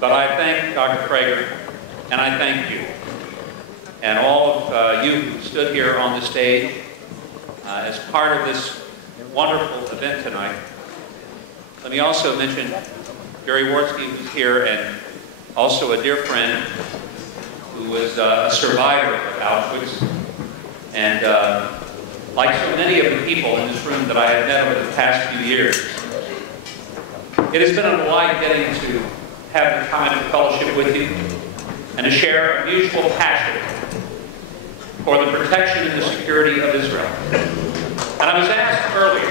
But I thank Dr. Prager, and I thank you, and all of you who stood here on the stage as part of this wonderful event tonight. Let me also mention Jerry Wartsky, who's here, and also a dear friend who was a survivor of Auschwitz. And like so many of the people in this room that I have met over the past few years, it has been a delight getting to have the time of fellowship with you and to share a mutual passion for the protection and the security of Israel. And I was asked earlier,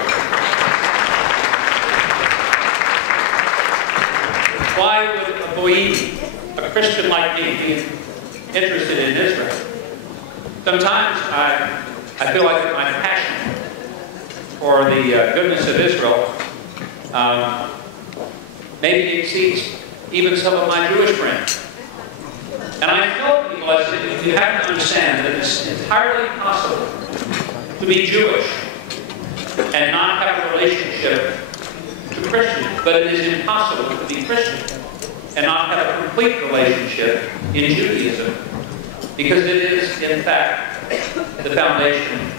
why would a Goyim, a Christian like me, be interested in Israel? Sometimes I feel like my passion for the goodness of Israel maybe exceeds even some of my Jewish friends. And I tell people, I said, you have to understand that it's entirely possible to be Jewish and not have a relationship to Christians, but it is impossible to be Christian and not have a complete relationship in Judaism, because it is, in fact, the foundation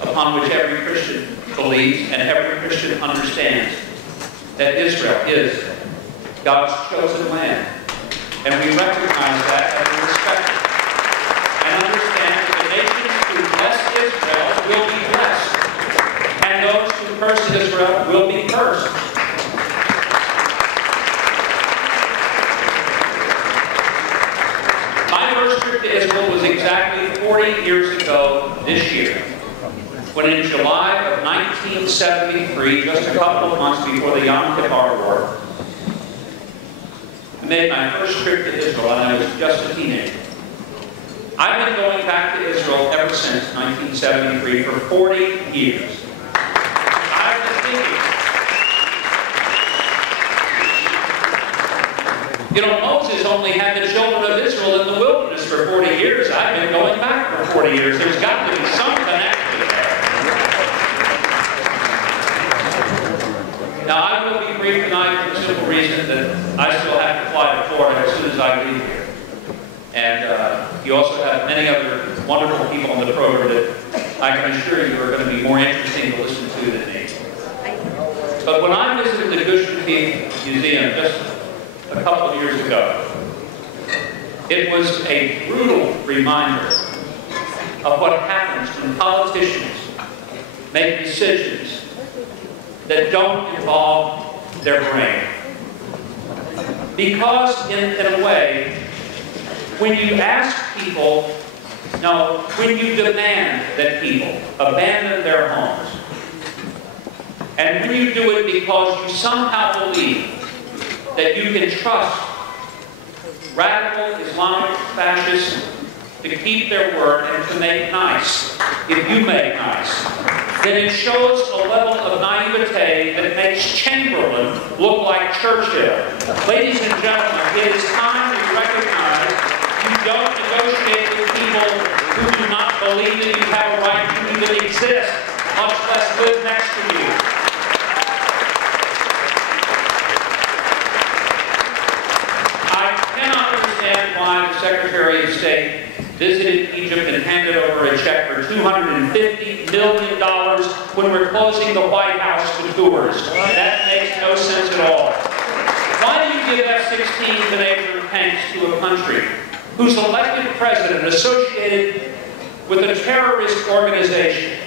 upon which every Christian believes and every Christian understands that Israel is God's chosen land. And we recognize that and we respect it. And understand that the nations who bless Israel will be blessed, and those who curse Israel will be cursed. My first trip to Israel was exactly 40 years ago this year, when in July of 1973, just a couple of months before the Yom Kippur War, I made my first trip to Israel, and I was just a teenager. I've been going back to Israel ever since 1973 for 40 years. I've been thinking, you know, Moses only had the children of Israel in the wilderness for 40 years. I've been going back for 40 years. There's got to be some connection there. Now, I will be brief tonight for the simple reason that I still have to fly to Florida as soon as I leave here. And you also have many other wonderful people on the program that I can assure you are going to be more interesting to listen to than me. But when I visited the Gush Museum just a couple of years ago, it was a brutal reminder of what happens when politicians make decisions that don't involve their brain. Because in a way, when you ask people, no, when you demand that people abandon their homes, and when you do it because you somehow believe that you can trust radical Islamic fascists to keep their word and to make nice, if you make nice, then it shows a level of naivete that makes Chamberlain look like Churchill. Ladies and gentlemen, it is time to recognize you don't negotiate with people who do not believe that you have a right to even exist, much less live next to you. I cannot understand why the Secretary of State visited Egypt and handed over a check for $250 million when we're closing the White House to tourists. That makes no sense at all. Why do you give F-16 Canadian tanks to a country whose elected president associated with a terrorist organization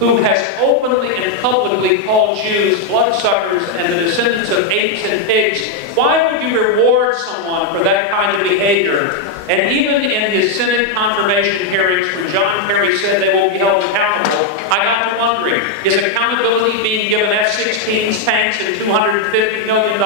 who has openly and publicly called Jews bloodsuckers and the descendants of apes and pigs? Why would you reward someone for that kind of behavior? And even in his Senate confirmation hearings, when John Kerry said they will be held accountable, I got to wondering, is accountability being given F-16 tanks and $250 million?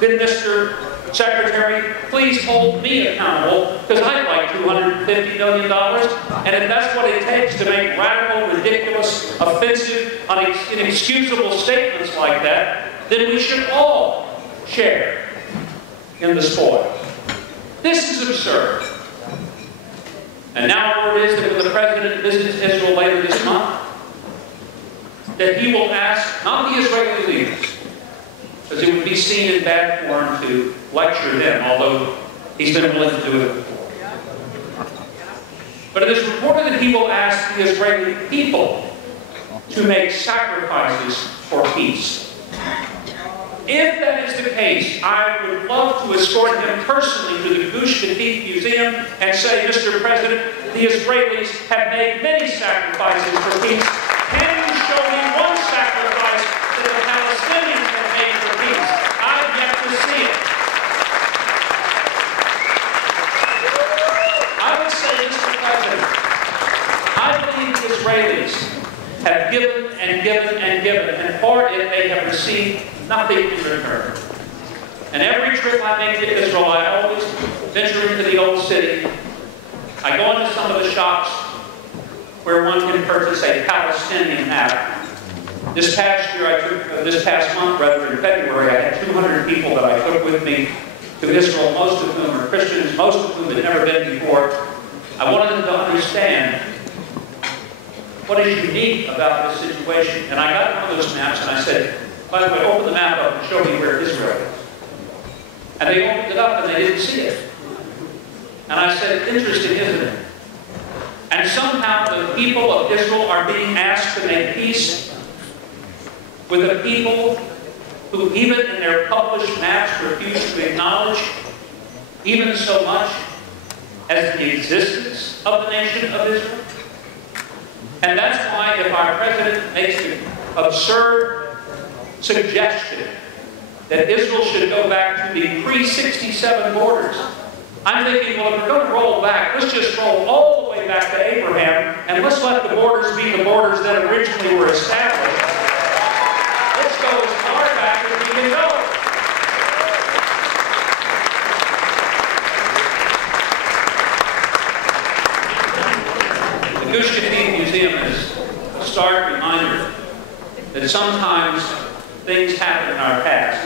Then, Mr. Secretary, please hold me accountable, because I'd like $250 million. And if that's what it takes to make radical, ridiculous, offensive, inexcusable statements like that, then we should all share in the spoil. This is absurd. And now word is that when the President visits Israel later this month, that he will ask not the Israeli leaders, because it would be seen in bad form to lecture him, although he's been willing to do it before. But it is reported that he will ask the Israeli people to make sacrifices for peace. If that is the case, I would love to escort him personally to the Gush Katif Museum and say, Mr. President, the Israelis have made many sacrifices for peace. Can you show me one sacrifice that the Palestinians have made for peace? I've yet to see it. I would say, Mr. President, I believe the Israelis have given and given and given, and for it they have received nothing in return. And every trip I make to Israel, I always venture into the old city. I go into some of the shops where one can purchase a Palestinian hat. This past month, in February, I had 200 people that I took with me to Israel, most of whom are Christians, most of whom had never been before. I wanted them to understand what is unique about this situation. And I got one of those maps and I said, by the way, open the map up and show me where Israel is. And they opened it up and they didn't see it. And I said, interesting, isn't it? And somehow the people of Israel are being asked to make peace with a people who even in their published maps refuse to acknowledge even so much as the existence of the nation of Israel. And that's why if our president makes the absurd suggestion that Israel should go back to the pre-67 borders, I'm thinking, well, if we're going to roll back, let's just roll all the way back to Abraham, and let's let the borders be the borders that originally were established. Let's go as far back as we can go. The Gush Katif Museum is a stark reminder that sometimes things happen in our past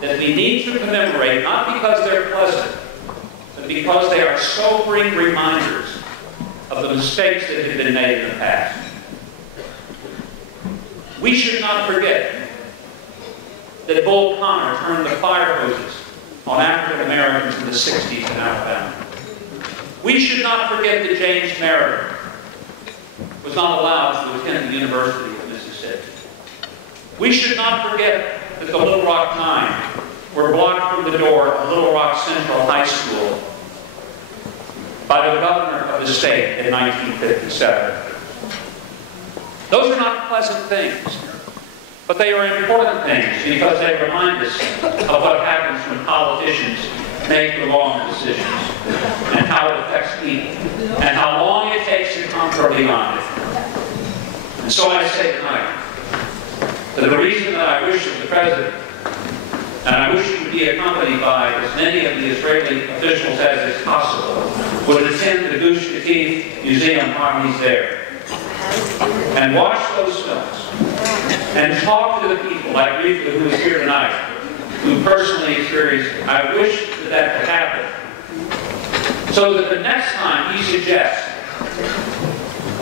that we need to commemorate, not because they're pleasant, but because they are sobering reminders of the mistakes that have been made in the past. We should not forget that Bull Connor turned the fire hoses on African Americans in the 60s in Alabama. We should not forget that James Merritt was not allowed to attend the University of Mississippi. We should not forget that the Little Rock Nine were blocked from the door of Little Rock Central High School by the governor of the state in 1957. Those are not pleasant things, but they are important things because they remind us of what happens when politicians make the wrong decisions and how it affects people and how long it takes to come from beyond it. And so I say tonight that the reason that I wish that the president, and I wish he would be accompanied by as many of the Israeli officials as is possible, would attend the Gush Katif Museum while he's there and watch those films and talk to the people like Rita, who is here tonight, who personally experienced it. I wish that that could happen so that the next time he suggests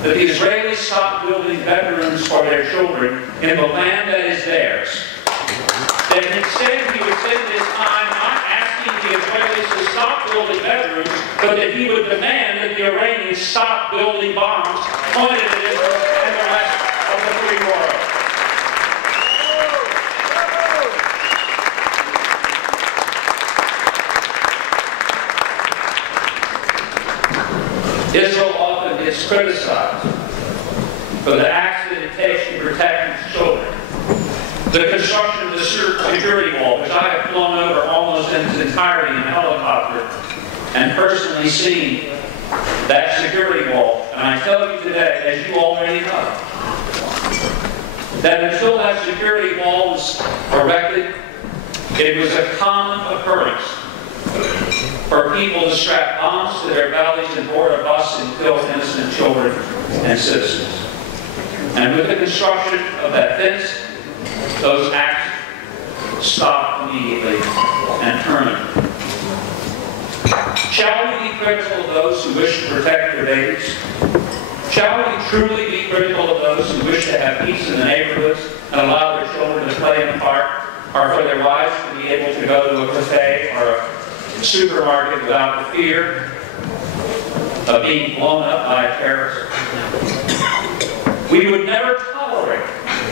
that the Israelis stop building bedrooms for their children in the land that is theirs, that instead he would spend his time not asking the Israelis to stop building bedrooms, but that he would demand that the Iranians stop building bombs pointed at Israel and the rest of the free world. Israel often gets criticized for the acts that it takes to protect its children. The construction of the security wall, which I have flown over almost in its entirety in a helicopter and personally seen that security wall. And I tell you today, as you already know, that until that security wall was erected, it was a common occurrence for people to strap bombs to their bellies and board a bus and kill innocent children and citizens. And with the construction of that fence, those acts stop immediately and permanently. Shall we be critical of those who wish to protect their babies? Shall we truly be critical of those who wish to have peace in the neighborhoods and allow their children to play in the park? or for their wives to be able to go to a cafe or a supermarket without the fear of being blown up by a terrorist. We would never tolerate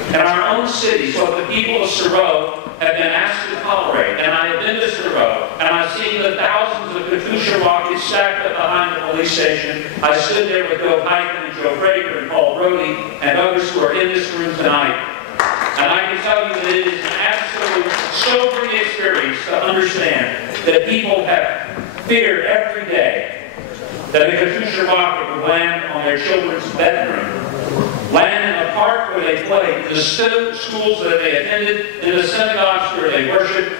in our own cities what the people of Sorow have been asked to tolerate. And I have been to Sorow, and I've seen the thousands of Katusha rockets stacked up behind the police station. I stood there with Bill Hyken and Joe Frager and Paul Brody and others who are in this room tonight. And I can tell you that it is an absolute sobering experience to understand that people have feared every day that a Katusha rocket would land on their children's bedroom, land in the park where they played, in the schools that they attended, in the synagogues where they worshiped,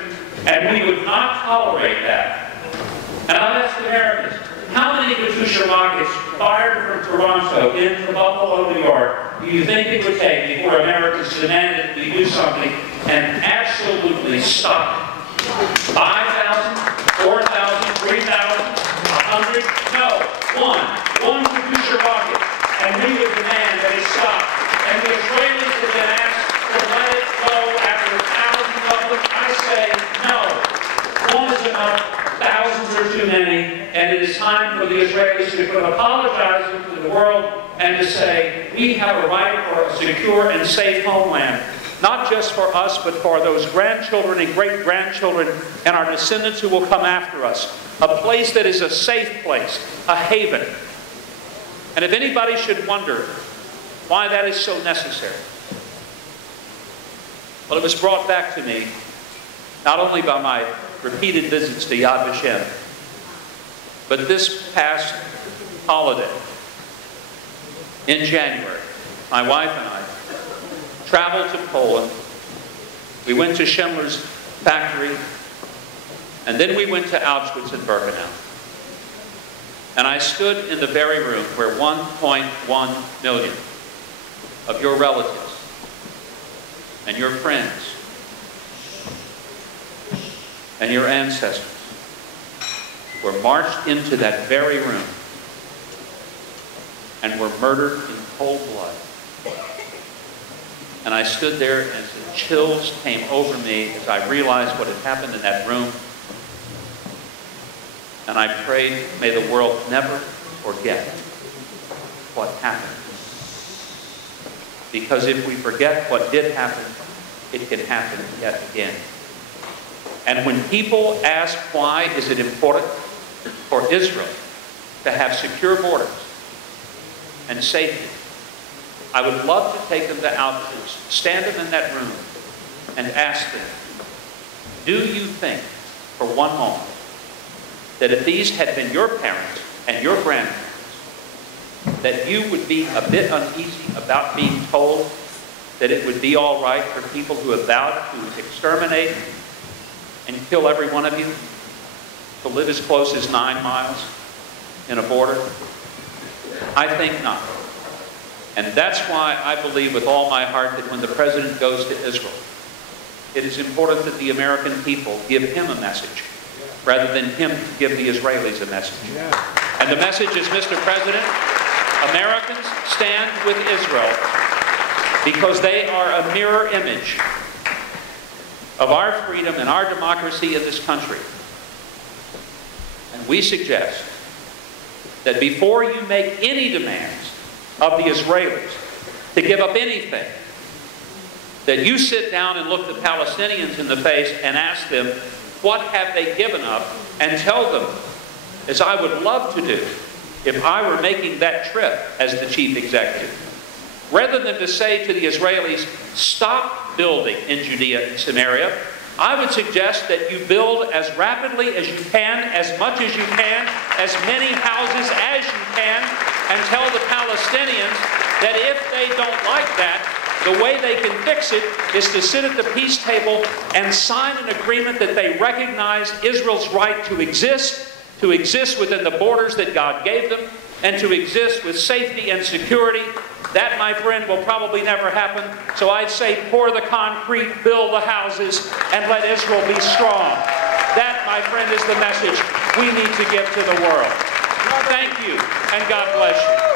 and we would not tolerate that. And I'll ask Americans, how many Katusha rockets fired from Toronto into Buffalo, New York, do you think it would take before Americans demanded we do something and absolutely stop it? 5,000, 4,000, 3,000, 100? No, one Katusha rocket. And we would demand that it stop. And the Israelis have been asked to let it go after thousands of them. I say no. One is enough. Thousands are too many. And it is time for the Israelis to quit apologizing to the world and to say, we have a right for a secure and safe homeland. Not just for us, but for those grandchildren and great-grandchildren and our descendants who will come after us. A place that is a safe place, a haven. And if anybody should wonder why that is so necessary, well, it was brought back to me not only by my repeated visits to Yad Vashem, but this past holiday in January, my wife and I traveled to Poland. We went to Schindler's factory, and then we went to Auschwitz and Birkenau. And I stood in the very room where 1.1 million of your relatives and your friends and your ancestors were marched into that very room and were murdered in cold blood. And I stood there and the chills came over me as I realized what had happened in that room. And I prayed, may the world never forget what happened. Because if we forget what did happen, it can happen yet again. And when people ask why is it important for Israel to have secure borders and safety, I would love to take them to Auschwitz, stand them in that room, and ask them, do you think for one moment that if these had been your parents and your grandparents, that you would be a bit uneasy about being told that it would be all right for people who have vowed to exterminate and kill every one of you to live as close as 9 miles in a border? I think not. And that's why I believe with all my heart that when the President goes to Israel, it is important that the American people give him a message rather than him give the Israelis a message. And the message is, Mr. President, Americans stand with Israel because they are a mirror image of our freedom and our democracy in this country. And we suggest that before you make any demands of the Israelis to give up anything, that you sit down and look the Palestinians in the face and ask them, what have they given up? And tell them, as I would love to do if I were making that trip as the chief executive, rather than to say to the Israelis, stop building in Judea and Samaria, I would suggest that you build as rapidly as you can, as much as you can, as many houses as you can, and tell the Palestinians that if they don't like that, the way they can fix it is to sit at the peace table and sign an agreement that they recognize Israel's right to exist within the borders that God gave them, and to exist with safety and security. That, my friend, will probably never happen. So I'd say pour the concrete, build the houses, and let Israel be strong. That, my friend, is the message we need to give to the world. Thank you, and God bless you.